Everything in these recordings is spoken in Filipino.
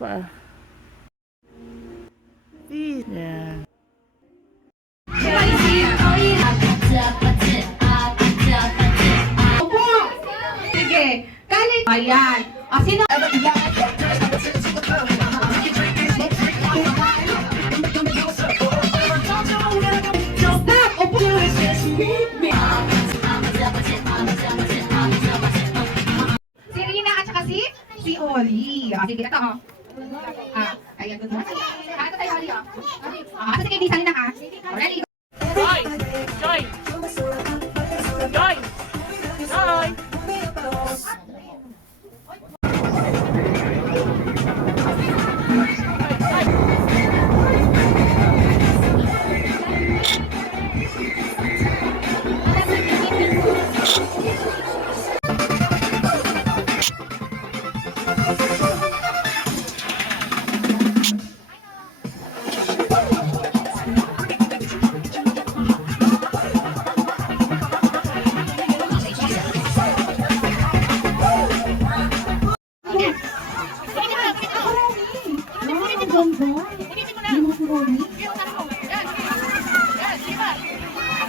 Pa. Yan. Sige. Galing. Ayan. Sino? Stop! Upo! Si Rina at saka si Oli. Sige, ito oh. Ayan doon. Ito tayo, Oli oh. Sige, di salina ka. Ready? Joy! Joy! Joy! Joy!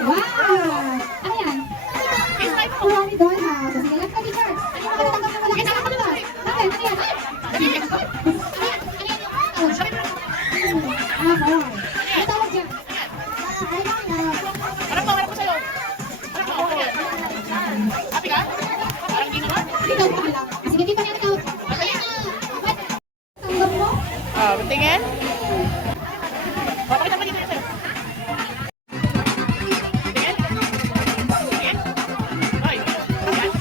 Wow! Ano yan? Marami doon ha. Sige, let's go, teacher. Ano yan? Ano yan? Ano tawag dyan? Harap ko sa'yo. Harap ko. Happy ka? Parang hindi naman. Ikaw pa lang. Sige, di pa niya ikaw. Tanggap mo? Tingin? Pakita mo dito yun sa'yo. Tingin? Tingin? Hoy, ayan.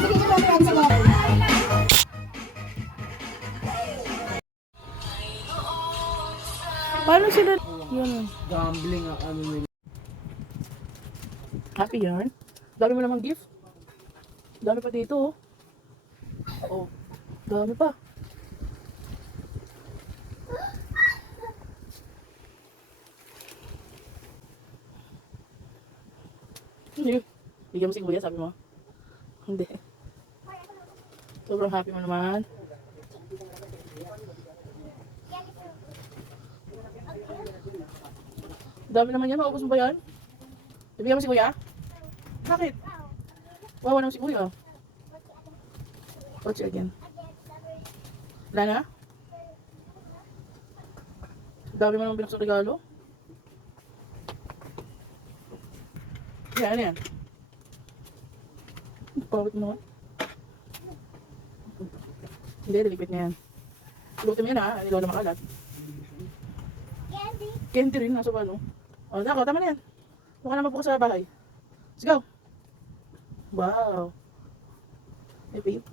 Sige, ikaw pa lang sa loob. Paano sila? Yun. Gambling ang ano nila. Happy yan. Dami mo namang gift. Dami pa dito, oh. Oh, dami pa. Hindi. Bigyan mo si Kuya, sabi mo. Hindi. Sobrang happy mo naman. Dami naman yan. Maubos mo ba yan? Ibigyan mo si Kuya? Bakit? Wawa naman si Kuya. Watch it again. Wala na? Dami mo naman binuksan regalo. Yan, ano yan? Pawit mo naman. Hindi, delikit na yan. Luto mo yan ha, nilolo makalat. Candy rin, nasa ba no? O, nako, tama na yan. Huwag ka na mabukas sa bahay. Let's go! Wow! Hey, babe.